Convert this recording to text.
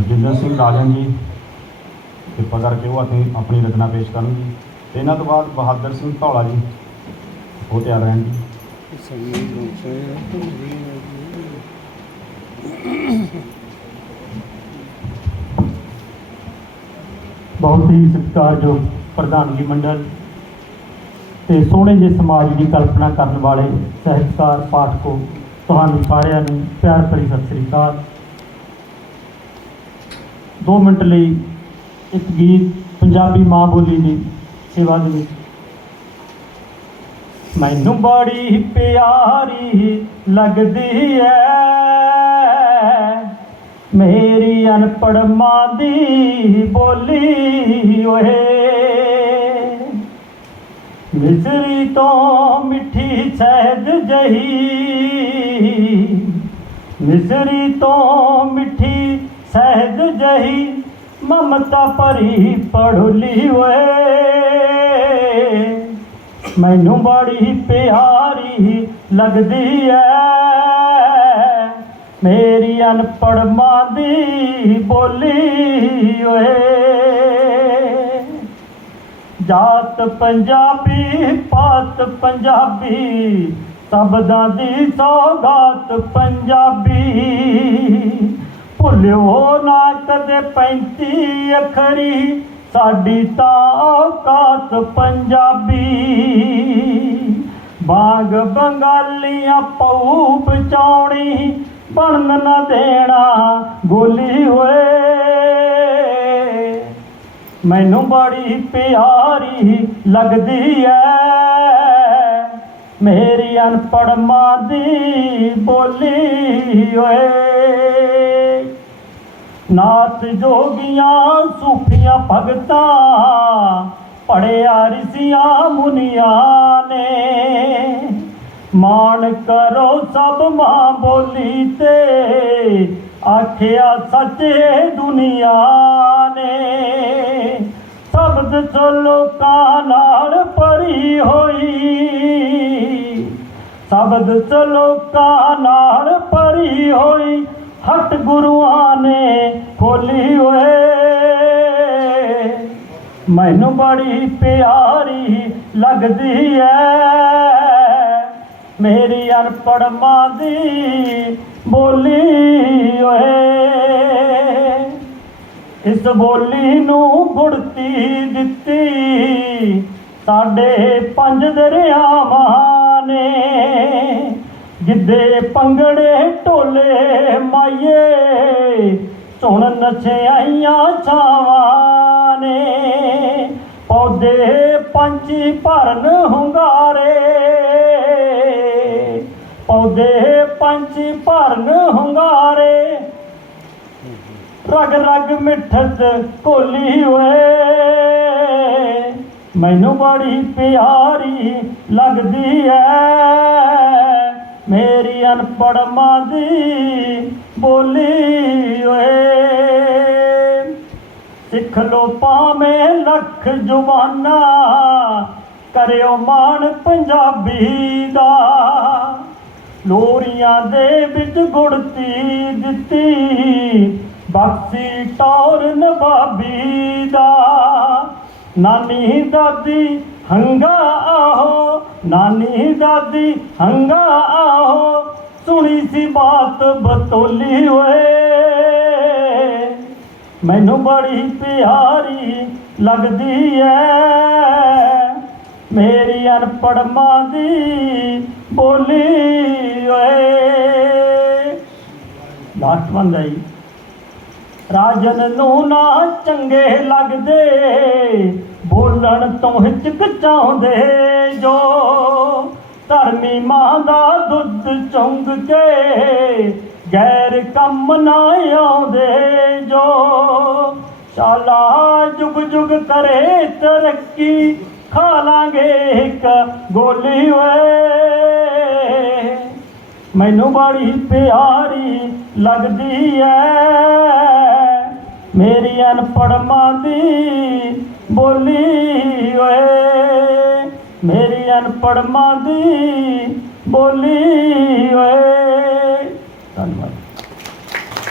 ਰਜਿੰਦਰ ਸਿੰਘ ਰਾਜਨ ਜੀ ਕਿਰਪਾ ਕਰਕੇ ਉਹ ਆਪਣੀ ਆਪਣੀ ਰਚਨਾ ਪੇਸ਼ ਕਰਨਗੇ। ਜੀ ਤੇ ਇਹਨਾਂ ਤੋਂ ਬਾਅਦ ਬਹਾਦਰ ਸਿੰਘ ਧੌਲਾ ਜੀ, ਉਹ ਤਿਆਰ ਰਹਿਣਗੇ। ਬਹੁਤ ਹੀ ਸਤਿਕਾਰਯੋਗ ਪ੍ਰਧਾਨਗੀ ਮੰਡਲ ਤੇ ਸੋਹਣੇ ਜਿਹੇ ਸਮਾਜ ਦੀ ਕਲਪਨਾ ਕਰਨ ਵਾਲੇ ਸਾਹਿਤਕਾਰ, ਪਾਠਕੋ, ਤੁਹਾਨੂੰ ਸਾਰਿਆਂ ਨੂੰ ਪਿਆਰ ਭਰੀ ਸਤਿ ਸ੍ਰੀ ਅਕਾਲ। 2 ਮਿੰਟ ਲਈ ਇੱਕ ਗੀਤ ਪੰਜਾਬੀ ਮਾਂ ਬੋਲੀ ਦੀ ਸੇਵਾ ਦੇ ਵਿੱਚ। ਮੈਨੂੰ ਬੜੀ ਪਿਆਰੀ ਲੱਗਦੀ ਐ। ਮੇਰੀ ਅਨਪੜ ਮਾਂ ਦੀ ਬੋਲੀ ਓਏ। ਮਿਸਰੀ ਤੋਂ ਮਿੱਠੀ ਸ਼ਹਿਦ ਜਹੀ। ਮਿਸਰੀ ਤੋਂ ਮਿੱਠੀ ਸ਼ਹਿਦ ਜਹੀ ਮਮਤਾ ਭਰੀ ਪੜੋਲੀ ਓਏ ਮੈਨੂੰ ਬੜੀ ਪਿਆਰੀ ਲੱਗਦੀ ਐ। ਮੇਰੀ ਅਨਪੜ ਮਾਂ ਦੀ ਬੋਲੀ ਓਏ। ਜਾਤ ਪੰਜਾਬੀ, ਪਾਤ ਪੰਜਾਬੀ, ਸ਼ਬਦਾਂ ਦੀ ਸੌਗਾਤ ਪੰਜਾਬੀ। ਭੁੱਲਿਓ ਨਾ ਕਦੇ 35 ਅੱਖਰੀ, ਸਾਡੀ ਤਾਂ ਔਕਾਤ ਪੰਜਾਬੀ। ਬਾਗ ਬੰਗਾਲੀਆਂ ਪਉ ਬਚਾਉਣੀ, ਬਣਨ ਨਾ ਦੇਣਾ ਗੋਲੀ ਹੋਏ ਮੈਨੂੰ ਬੜੀ ਪਿਆਰੀ ਲੱਗਦੀ ਐ, ਮੇਰੀ ਅਨਪੜ ਮਾਂ ਦੀ ਬੋਲੀ ਓਏ। ਨਾਥ ਜੋਗੀਆਂ ਸੂਫੀਆਂ ਭਗਤਾਂ, ਪੜਿਆ ਰਿਸ਼ੀਆਂ ਮੁਨੀਆਂ ਨੇ। ਮਾਣ ਕਰੋ ਸਭ ਮਾਂ ਬੋਲੀ ਤੇ, ਆਖਿਆ ਸੱਚੇ ਦੁਨੀਆ ਨੇ। ਸ਼ਬਦ ਸੋ ਲੋਕਾਂ ਨਾਲ ਭਰੀ ਹੋਈ, ਸ਼ਬਦ ਸੋ ਲੋਕਾਂ ਨਾਲ ਭਰੀ ਹੋਈ ਹਟ ਗੁਰੂਆਂ ਨੇ ਖੋਲੀ ਓਏ। ਮੈਨੂੰ ਬੜੀ ਪਿਆਰੀ ਲੱਗਦੀ ਐ। ਮੇਰੀ ਅਨਪੜ ਮਾਂ ਦੀ ਬੋਲੀ ਓਏ। ਇਸ ਬੋਲੀ ਨੂੰ ਗੁੜਤੀ ਦਿੱਤੀ ਸਾਡੇ ਪੰਜ ਦਰਿਆਵਾਂ ਨੇ। ਗਿੱਧੇ ਪੰਗੜੇ ਢੋਲੇ ਮਾਈਏ, ਸੁਣ ਨਚਾਈਆਂ ਛਾਵਾਂ ਨੇ। ਪੌਦੇ ਪੰਛੀ ਭਰਨ ਹੁੰਗਾਰੇ। ਪੌਦੇ ਪੰਛੀ ਭਰਨ ਹੁੰਗਾਰੇ। ਰਗ ਰਗ ਮਿੱਠਤ ਕੋਲੀ ਓਏ ਮੈਨੂੰ ਬੜੀ ਪਿਆਰੀ ਲੱਗਦੀ ਐ। ਮੇਰੀ ਅਨਪੜ ਮਾਂ ਦੀ ਬੋਲੀ ਓਏ। ਸਿੱਖ ਲੋ ਭਾਵੇਂ ਲੱਖ ਜ਼ੁਬਾਨਾਂ, ਕਰਿਓ ਮਾਣ ਪੰਜਾਬੀ ਦਾ। ਲੋਰੀਆਂ ਦੇ ਵਿੱਚ ਗੁੜਤੀ ਦਿੱਤੀ, ਬਖਸ਼ੀ ਟੌਰ ਨਵਾਬੀ ਦਾ। ਨਾਨੀ ਦਾਦੀ ਹੰਗਾ ਆਹੋ ਨਾਨੀ ਦਾਦੀ ਹੰਗਾ ਆਹੋ, ਸੁਣੀ ਸੀ ਬਾਤ ਬਤੋਲੀ ਓਏ। ਮੈਨੂੰ ਬੜੀ ਪਿਆਰੀ ਲੱਗਦੀ ਐ, ਮੇਰੀ ਅਨਪੜ ਮਾਂ ਦੀ ਬੋਲੀ ਓਏ। ਲਾਸਟ ਵਨ ਦਾ ਰਾਜਨ ਨੂੰ ਨਾ ਚੰਗੇ ਲੱਗਦੇ, ਬੋਲਣ ਤੋਂ ਹਿਚਕਚਾਉਂਦੇ ਜੋ। ਧਰਮੀ ਮਾਂ ਦਾ ਦੁੱਧ ਚੁੰਗ ਕੇ ਗੈਰ ਕੰਮ ਨਾ ਆਉਂਦੇ ਜੋ। ਸ਼ਾਲਾ ਜੁਗ ਜੁਗ ਕਰੇ ਤਰੱਕੀ, ਖਾ ਲਾਂਗੇ ਇੱਕ ਗੋਲੀ ਓਏ। ਮੈਨੂੰ ਬੜੀ ਪਿਆਰੀ ਲੱਗਦੀ ਐ, ਮੇਰੀ ਅਨਪੜ ਮਾਂ ਦੀ ਬੋਲੀ ਓਏ। ਮੇਰੀ ਅਨਪੜ੍ਹ ਮਾਂ ਦੀ ਬੋਲੀ ਓਏ। ਧੰਨਵਾਦ।